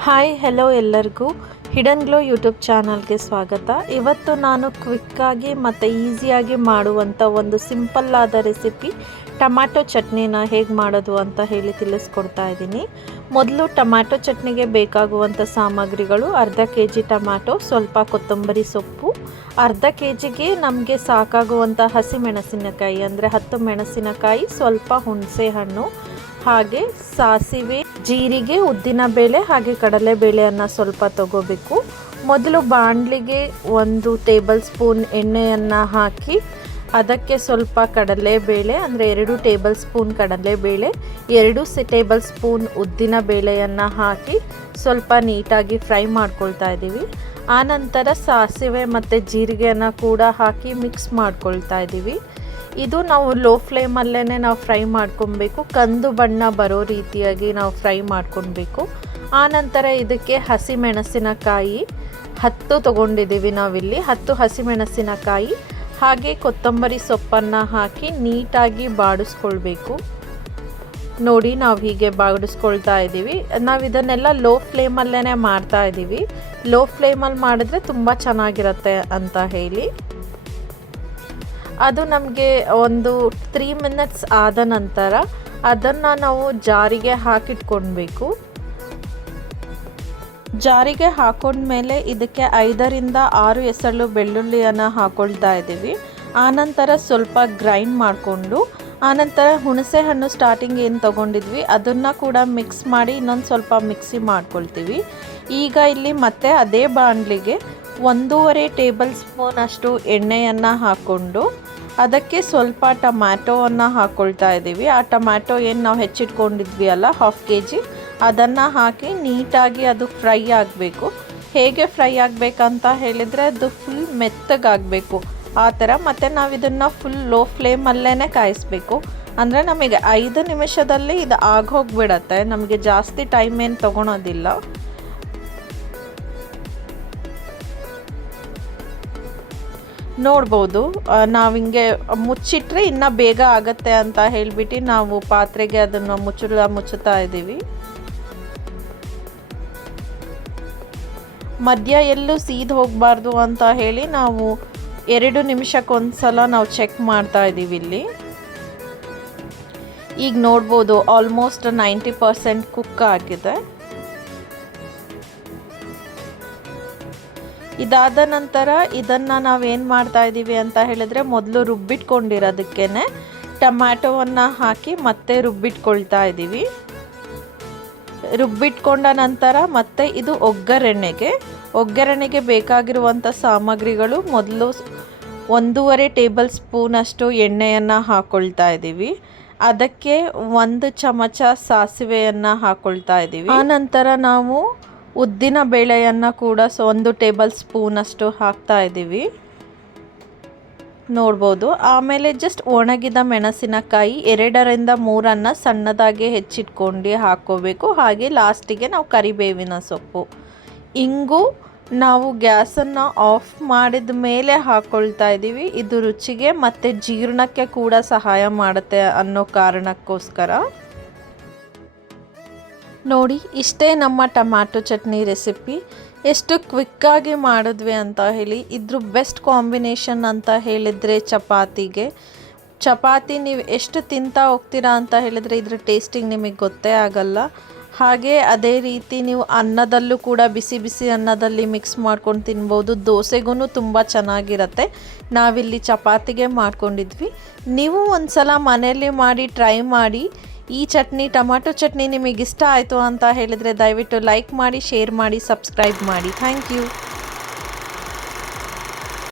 Hi hello ಎಲ್ಲರಿಗೂ hidden glow YouTube ಚಾನಲ್ಗೆ ಸ್ವಾಗತ. ಇವತ್ತು ನಾನು ಕ್ವಿಕ್ಕಾಗಿ ಮತ್ತು ಈಸಿಯಾಗಿ ಮಾಡುವಂಥ ಒಂದು ಸಿಂಪಲ್ ಆದ ರೆಸಿಪಿ ಟೊಮ್ಯಾಟೊ ಚಟ್ನಿನ ಹೇಗೆ ಮಾಡೋದು ಅಂತ ಹೇಳಿ ತಿಳಿಸ್ಕೊಡ್ತಾ ಇದ್ದೀನಿ. ಮೊದಲು ಟೊಮ್ಯಾಟೊ ಚಟ್ನಿಗೆ ಬೇಕಾಗುವಂಥ ಸಾಮಗ್ರಿಗಳು ಅರ್ಧ ಕೆ ಜಿ ಟೊಮ್ಯಾಟೊ, ಸ್ವಲ್ಪ ಕೊತ್ತಂಬರಿ ಸೊಪ್ಪು, ಅರ್ಧ ಕೆ ಜಿಗೆ ನಮಗೆ ಸಾಕಾಗುವಂಥ ಹಸಿ ಮೆಣಸಿನಕಾಯಿ ಅಂದರೆ ಹತ್ತು ಮೆಣಸಿನಕಾಯಿ, ಸ್ವಲ್ಪ ಹುಣಸೆ ಹಣ್ಣು ಹಾಗೆ ಸಾಸಿವೆ, ಜೀರಿಗೆ, ಉದ್ದಿನ ಬೇಳೆ ಹಾಗೆ ಕಡಲೆಬೇಳೆಯನ್ನು ಸ್ವಲ್ಪ ತಗೋಬೇಕು. ಮೊದಲು ಬಾಣಲಿಗೆ ಒಂದು ಟೇಬಲ್ ಸ್ಪೂನ್ ಎಣ್ಣೆಯನ್ನು ಹಾಕಿ ಅದಕ್ಕೆ ಸ್ವಲ್ಪ ಕಡಲೆಬೇಳೆ ಅಂದರೆ ಎರಡು ಟೇಬಲ್ ಸ್ಪೂನ್ ಕಡಲೆಬೇಳೆ ಎರಡು ಸಿ ಟೇಬಲ್ ಸ್ಪೂನ್ ಉದ್ದಿನ ಬೇಳೆಯನ್ನು ಹಾಕಿ ಸ್ವಲ್ಪ ನೀಟಾಗಿ ಫ್ರೈ ಮಾಡ್ಕೊಳ್ತಾ ಇದ್ದೀವಿ. ಆನಂತರ ಸಾಸಿವೆ ಮತ್ತು ಜೀರಿಗೆಯನ್ನು ಕೂಡ ಹಾಕಿ ಮಿಕ್ಸ್ ಮಾಡ್ಕೊಳ್ತಾ ಇದ್ದೀವಿ. ಇದು ನಾವು ಲೋ ಫ್ಲೇಮಲ್ಲೇ ನಾವು ಫ್ರೈ ಮಾಡ್ಕೊಬೇಕು. ಕಂದು ಬಣ್ಣ ಬರೋ ರೀತಿಯಾಗಿ ನಾವು ಫ್ರೈ ಮಾಡ್ಕೊಬೇಕು. ಆನಂತರ ಇದಕ್ಕೆ ಹಸಿ ಮೆಣಸಿನಕಾಯಿ ಹತ್ತು ತೊಗೊಂಡಿದ್ದೀವಿ ನಾವಿಲ್ಲಿ. ಹತ್ತು ಹಸಿ ಮೆಣಸಿನಕಾಯಿ ಹಾಗೆ ಕೊತ್ತಂಬರಿ ಸೊಪ್ಪನ್ನು ಹಾಕಿ ನೀಟಾಗಿ ಬಾಡಿಸ್ಕೊಳ್ಬೇಕು. ನೋಡಿ ನಾವು ಹೀಗೆ ಬಾಡಿಸ್ಕೊಳ್ತಾ ಇದ್ದೀವಿ. ನಾವು ಇದನ್ನೆಲ್ಲ ಲೋ ಫ್ಲೇಮಲ್ಲೇ ಮಾಡ್ತಾ ಇದ್ದೀವಿ. ಲೋ ಫ್ಲೇಮಲ್ಲಿ ಮಾಡಿದ್ರೆ ತುಂಬ ಚೆನ್ನಾಗಿರುತ್ತೆ ಅಂತ ಹೇಳಿ. ಅದು ನಮಗೆ ಒಂದು ತ್ರೀ ಮಿನಿಟ್ಸ್ ಆದ ನಂತರ ಅದನ್ನು ನಾವು ಜಾರಿಗೆ ಹಾಕಿಟ್ಕೊಳ್ಬೇಕು ಜಾರಿಗೆ ಹಾಕೊಂಡ್ಮೇಲೆ ಇದಕ್ಕೆ ಐದರಿಂದ ಆರು ಎಸಳು ಬೆಳ್ಳುಳ್ಳಿಯನ್ನು ಹಾಕೊಳ್ತಾ ಇದ್ದೀವಿ. ಆನಂತರ ಸ್ವಲ್ಪ ಗ್ರೈಂಡ್ ಮಾಡಿಕೊಂಡು, ಆನಂತರ ಹುಣಸೆ ಹಣ್ಣು ಸ್ಟಾರ್ಟಿಂಗ್ ಏನು ತೊಗೊಂಡಿದ್ವಿ, ಅದನ್ನು ಕೂಡ ಮಿಕ್ಸ್ ಮಾಡಿ ಇನ್ನೊಂದು ಸ್ವಲ್ಪ ಮಿಕ್ಸಿ ಮಾಡ್ಕೊಳ್ತೀವಿ. ಈಗ ಇಲ್ಲಿ ಮತ್ತೆ ಅದೇ ಬಾಣಲಿಗೆ ಒಂದೂವರೆ ಟೇಬಲ್ ಸ್ಪೂನ್ ಅಷ್ಟು ಎಣ್ಣೆಯನ್ನು ಹಾಕ್ಕೊಂಡು ಅದಕ್ಕೆ ಸ್ವಲ್ಪ ಟೊಮ್ಯಾಟೋವನ್ನು ಹಾಕ್ಕೊಳ್ತಾ ಇದ್ದೀವಿ. ಆ ಟೊಮ್ಯಾಟೊ ಏನು ನಾವು ಹೆಚ್ಚಿಟ್ಕೊಂಡಿದ್ವಿ ಅಲ್ಲ ಹಾಫ್ ಕೆ ಜಿ ಅದನ್ನು ಹಾಕಿ ನೀಟಾಗಿ ಅದು ಫ್ರೈ ಆಗಬೇಕು. ಹೇಗೆ ಫ್ರೈ ಆಗಬೇಕಂತ ಹೇಳಿದರೆ ಅದು ಫುಲ್ ಮೆತ್ತಗಾಗಬೇಕು. ಆ ಥರ ಮತ್ತು ನಾವು ಇದನ್ನು ಫುಲ್ ಲೋ ಫ್ಲೇಮಲ್ಲೇ ಕಾಯಿಸ್ಬೇಕು. ಅಂದರೆ ನಮಗೆ ಐದು ನಿಮಿಷದಲ್ಲಿ ಇದು ಆಗೋಗ್ಬಿಡತ್ತೆ ನಮಗೆ ಜಾಸ್ತಿ ಟೈಮ್ ಏನು ತೊಗೊಳೋದಿಲ್ಲ. ನೋಡ್ಬೋದು. ನಾವು ಹಿಂಗೆ ಮುಚ್ಚಿಟ್ರೆ ಇನ್ನೂ ಬೇಗ ಆಗತ್ತೆ ಅಂತ ಹೇಳಿಬಿಟ್ಟು ನಾವು ಪಾತ್ರೆಗೆ ಅದನ್ನು ಮುಚ್ಚುಳ ಮುಚ್ಚುತ್ತಾ ಇದ್ದೀವಿ. ಮಧ್ಯ ಎಲ್ಲೂ ಸೀದ್ ಹೋಗಬಾರ್ದು ಅಂತ ಹೇಳಿ ನಾವು ಎರಡು ನಿಮಿಷಕ್ಕೊಂದ್ಸಲ ನಾವು ಚೆಕ್ ಮಾಡ್ತಾ ಇದ್ದೀವಿ ಇಲ್ಲಿ. ಈಗ ನೋಡ್ಬೋದು, ಆಲ್ಮೋಸ್ಟ್ ನೈಂಟಿ ಪರ್ಸೆಂಟ್ ಕುಕ್ ಆಗಿದೆ. ಇದಾದ ನಂತರ ಇದನ್ನು ನಾವೇನು ಮಾಡ್ತಾ ಇದ್ದೀವಿ ಅಂತ ಹೇಳಿದ್ರೆ ಮೊದಲು ರುಬ್ಬಿಟ್ಕೊಂಡಿರೋದಕ್ಕೇ ಟೊಮ್ಯಾಟೊವನ್ನು ಹಾಕಿ ಮತ್ತೆ ರುಬ್ಬಿಟ್ಕೊಳ್ತಾ ಇದ್ದೀವಿ ರುಬ್ಬಿಟ್ಕೊಂಡ ನಂತರ ಮತ್ತೆ ಇದು ಒಗ್ಗರಣೆಗೆ. ಒಗ್ಗರಣೆಗೆ ಬೇಕಾಗಿರುವಂಥ ಸಾಮಗ್ರಿಗಳು ಮೊದಲು ಒಂದೂವರೆ ಟೇಬಲ್ ಸ್ಪೂನಷ್ಟು ಎಣ್ಣೆಯನ್ನು ಹಾಕ್ಕೊಳ್ತಾ ಇದ್ದೀವಿ ಅದಕ್ಕೆ ಒಂದು ಚಮಚ ಸಾಸಿವೆಯನ್ನು ಹಾಕ್ಕೊಳ್ತಾ ಇದ್ದೀವಿ ಆನಂತರ ನಾವು ಉದ್ದಿನ ಬೇಳೆಯನ್ನು ಕೂಡ ಸೊ ಒಂದು ಟೇಬಲ್ ಸ್ಪೂನಷ್ಟು ಹಾಕ್ತಾ ಇದ್ದೀವಿ. ನೋಡ್ಬೋದು. ಆಮೇಲೆ ಜಸ್ಟ್ ಒಣಗಿದ ಮೆಣಸಿನಕಾಯಿ ಎರಡರಿಂದ ಮೂರನ್ನು ಸಣ್ಣದಾಗಿ ಹೆಚ್ಚಿಟ್ಕೊಂಡು ಹಾಕ್ಕೋಬೇಕು ಹಾಗೆ ಲಾಸ್ಟಿಗೆ ನಾವು ಕರಿಬೇವಿನ ಸೊಪ್ಪು. ಇಂಗು ನಾವು ಗ್ಯಾಸನ್ನು ಆಫ್ ಮಾಡಿದ ಮೇಲೆ ಹಾಕ್ಕೊಳ್ತಾ ಇದ್ದೀವಿ. ಇದು ರುಚಿಗೆ ಮತ್ತು ಜೀರ್ಣಕ್ಕೆ ಕೂಡ ಸಹಾಯ ಮಾಡುತ್ತೆ ಅನ್ನೋ ಕಾರಣಕ್ಕೋಸ್ಕರ. ನೋಡಿ, ಇಷ್ಟೇ ನಮ್ಮ ಟೊಮ್ಯಾಟೊ ಚಟ್ನಿ ರೆಸಿಪಿ. ಎಷ್ಟು ಕ್ವಿಕ್ಕಾಗಿ ಮಾಡಿದ್ವಿ ಅಂತ ಹೇಳಿ, ಇದ್ರ ಬೆಸ್ಟ್ ಕಾಂಬಿನೇಷನ್ ಅಂತ ಹೇಳಿದರೆ ಚಪಾತಿಗೆ. ಚಪಾತಿ ನೀವು ಎಷ್ಟು ತಿಂತಾ ಹೋಗ್ತೀರಾ ಅಂತ ಹೇಳಿದರೆ ಇದ್ರ ಟೇಸ್ಟಿಂಗ್ ನಿಮಗೆ ಗೊತ್ತೇ ಆಗಲ್ಲ. ಹಾಗೆ ಅದೇ ರೀತಿ ನೀವು ಅನ್ನದಲ್ಲೂ ಕೂಡ ಬಿಸಿ ಬಿಸಿ ಅನ್ನದಲ್ಲಿ ಮಿಕ್ಸ್ ಮಾಡ್ಕೊಂಡು ತಿನ್ಬೋದು. ದೋಸೆಗೂ ತುಂಬ ಚೆನ್ನಾಗಿರತ್ತೆ. ನಾವಿಲ್ಲಿ ಚಪಾತಿಗೆ ಮಾಡ್ಕೊಂಡಿದ್ವಿ. ನೀವು ಒಂದು ಸಲ ಮನೆಯಲ್ಲಿ ಮಾಡಿ, ಟ್ರೈ ಮಾಡಿ. ಈ ಚಟ್ನಿ ಟೊಮ್ಯಾಟೊ ಚಟ್ನಿ ನಿಮಗೆ ಇಷ್ಟ ಆಯಿತು ಅಂತ ಹೇಳಿದರೆ ದಯವಿಟ್ಟು ಲೈಕ್ ಮಾಡಿ ಶೇರ್ ಮಾಡಿ ಸಬ್ಸ್ಕ್ರೈಬ್ ಮಾಡಿ. Thank you